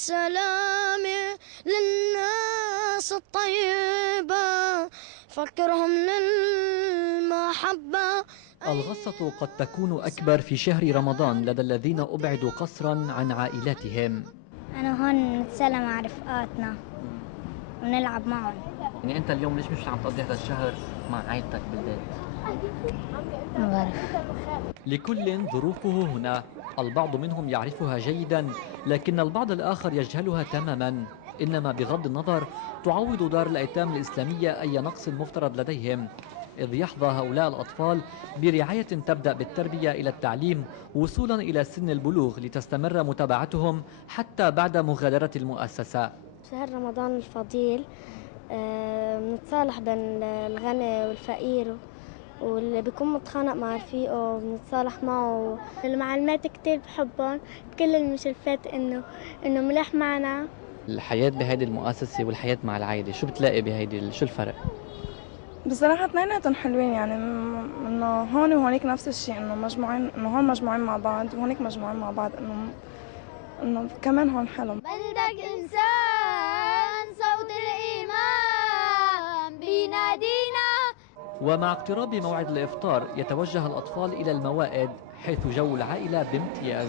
سلامي للناس الطيبة فكرهم للمحبة. الغصة قد تكون أكبر في شهر رمضان لدى الذين أبعدوا قسرا عن عائلاتهم. أنا هون نتسلى مع رفقاتنا ونلعب معهم. يعني أنت اليوم ليش مش عم تقضي هذا الشهر مع عائلتك بالبيت؟ ما بعرف. لكل ظروفه هنا، البعض منهم يعرفها جيدا لكن البعض الآخر يجهلها تماما. إنما بغض النظر تعوض دار الأيتام الإسلامية أي نقص مفترض لديهم، إذ يحظى هؤلاء الأطفال برعاية تبدأ بالتربية إلى التعليم وصولا إلى سن البلوغ لتستمر متابعتهم حتى بعد مغادرة المؤسسة. شهر رمضان الفضيل بنتصالح بين الغني والفقير، واللي بيكون متخانق مع رفيقه بنتصالح معه. المعلمات كتير بحبهم بكل المشرفات انه ملح معنا. الحياة بهيدي المؤسسة والحياة مع العائلة شو بتلاقي بهيدي، شو الفرق؟ بصراحة اثنيناتهم حلوين، يعني انه هون وهونيك نفس الشيء، انه مجموعين، انه هون مجموعين مع بعض وهونيك مجموعين مع بعض، انه كمان هون حلو. بلدك انسان صوت الايمان بينادينا. ومع اقتراب موعد الإفطار يتوجه الأطفال إلى الموائد حيث جو العائلة بامتياز.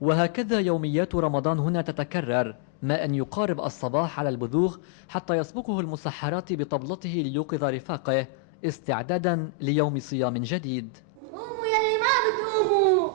وهكذا يوميات رمضان هنا تتكرر، ما أن يقارب الصباح على البذوغ حتى يسبقه المسحرات بطبلته ليوقظ رفاقه استعدادا ليوم صيام جديد. قوموا يلي ما بتقوموا.